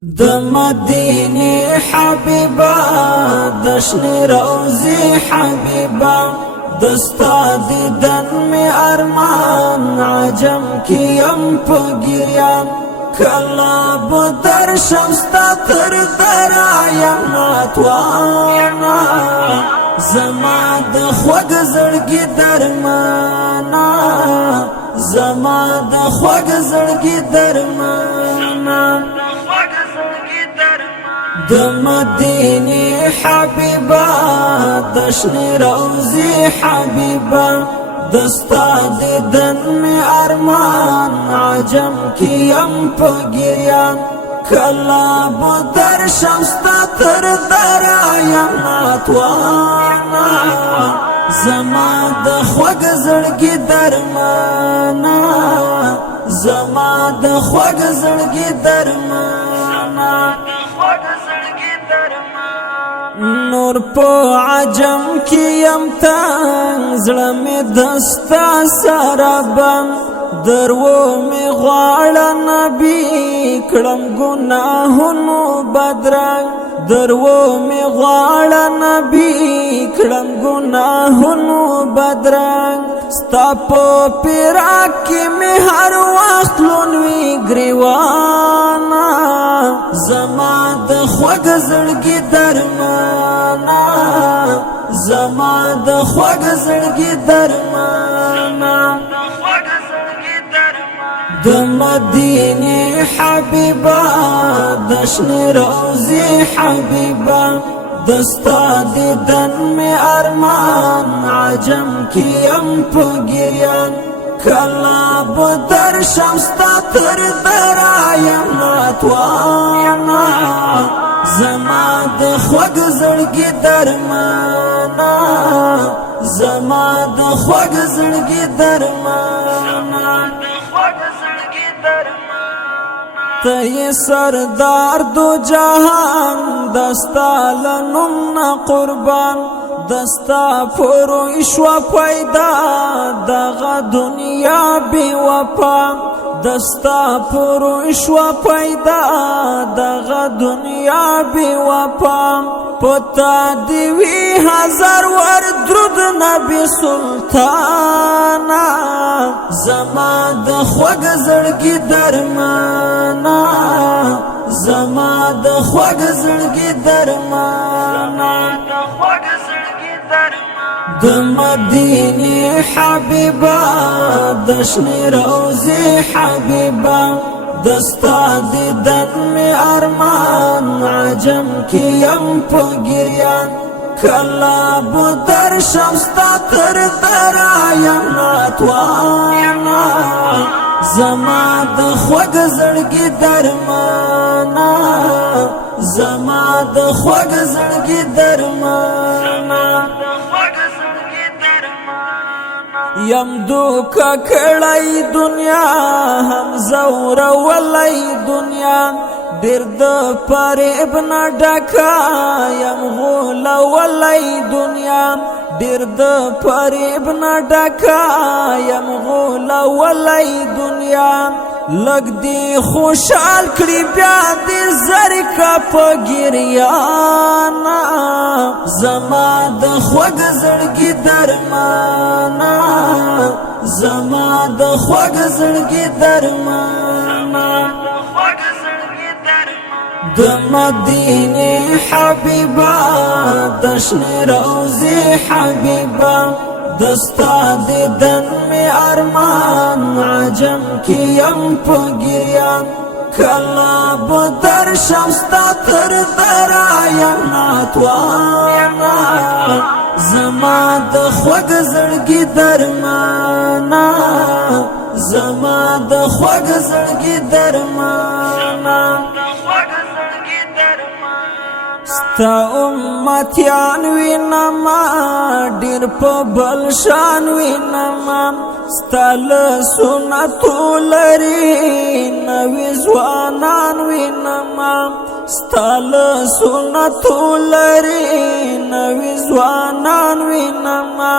د مدینه حبیبا دشنی روزی حبیبا دستا دیدن می ارمان عجم کیم پگیریم کلا بدر شمستا تر درایم ناتوانا زما د خوږ زړګي درمانا زما د خوږ زړګي درمانا د مدینه حبیبا دشنی روزی حبیبا دستا دیدن می ارمان عجم کیم پگیریم کلا بدر شمستا تر درایم ناتوانا زما د خوږ زړګي درمانا زما د خوږ زړګي درمانا نور په عجم کې يم تنگ زړه مې دستا سره بم درو مې غواړه نبی کړم ګناهونو بدرنګ درو مې غواړه نبی کړم ګناهونو بدرنګ ستا په پیراک کې مې هر وخت لونوي ګریوانا زما د خوږ زړګي درمانا زما د خوږ زړګي درمانا د مدینه حبیبا دشنی روزی حبیبا دستا دیدن می ارمان عجم کیم پگیریم کلا بدر شمستا تر درایم ناتوانا زما د خوږ زړګي درمانا زما د خوږ زړګي درمانا ته سردار دو جهان دستا لنم قربان دستا پرویشوا پیدا دغه دنیا بی وفا دستا پرویشوا پیدا دغه دنیا بی وفا پتا دیوی هزار ور درود نبی سلطانا زما د خوږ زړګي درمانا زما د خوږ زړګي درمانا د مدینه حبیبا دشنی روزی حبیبا دستا دیدن می ارمان عجم کیم پگیریم کلا بدر شمستا تر درایم ناتوانا زما د خوږ زړګي درمانا زما د خوږ زړګي درمانا یم دوکا کړای دنیا هم زور ولای دنیا ډیر د فریب نه ډکا یم غول ولای دنیا ډیر د فریب نه ډکا یم غول ولای دنیا لګ دی خوشحال کړي بیا دې زری کا پګریانا زما د خوږ زړګي درمانا زما د خوږ زړګي درمانا د مدینه حبیبا دشنی روزی حبیبا دستا دیدن می ارمان عجم کیم پگیریم کلا بدر شمستا تر درایم ناتوانا زما د خوږ زړګي درمانا زما د خوږ زړګي درمانا ستا امتیان وینما ډیر په بل شان وینما ستا له سنتو لري نوی ځوانان وینما ستال سنتو لري نوی زوانان وینما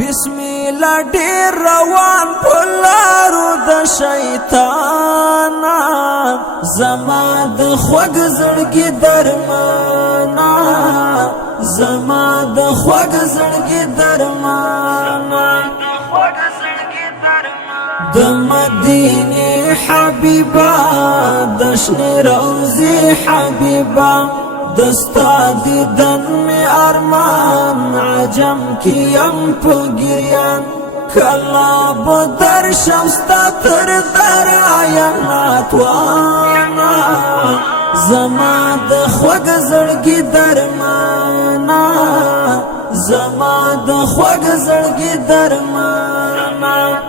بسم الله ډیر روان پلارو د شیطانا زما د خوږ زړګي درمانا زما د خوږ زړګي درمانا د مدینه حبیبا د شنه روزي حبیبا دستا دیدن می ارمان عجم کیم پگیان کلا بدر شمستا تر در آیانات وانا زما د خوږ زړګي درمانا زما د خوږ زړګي درمانا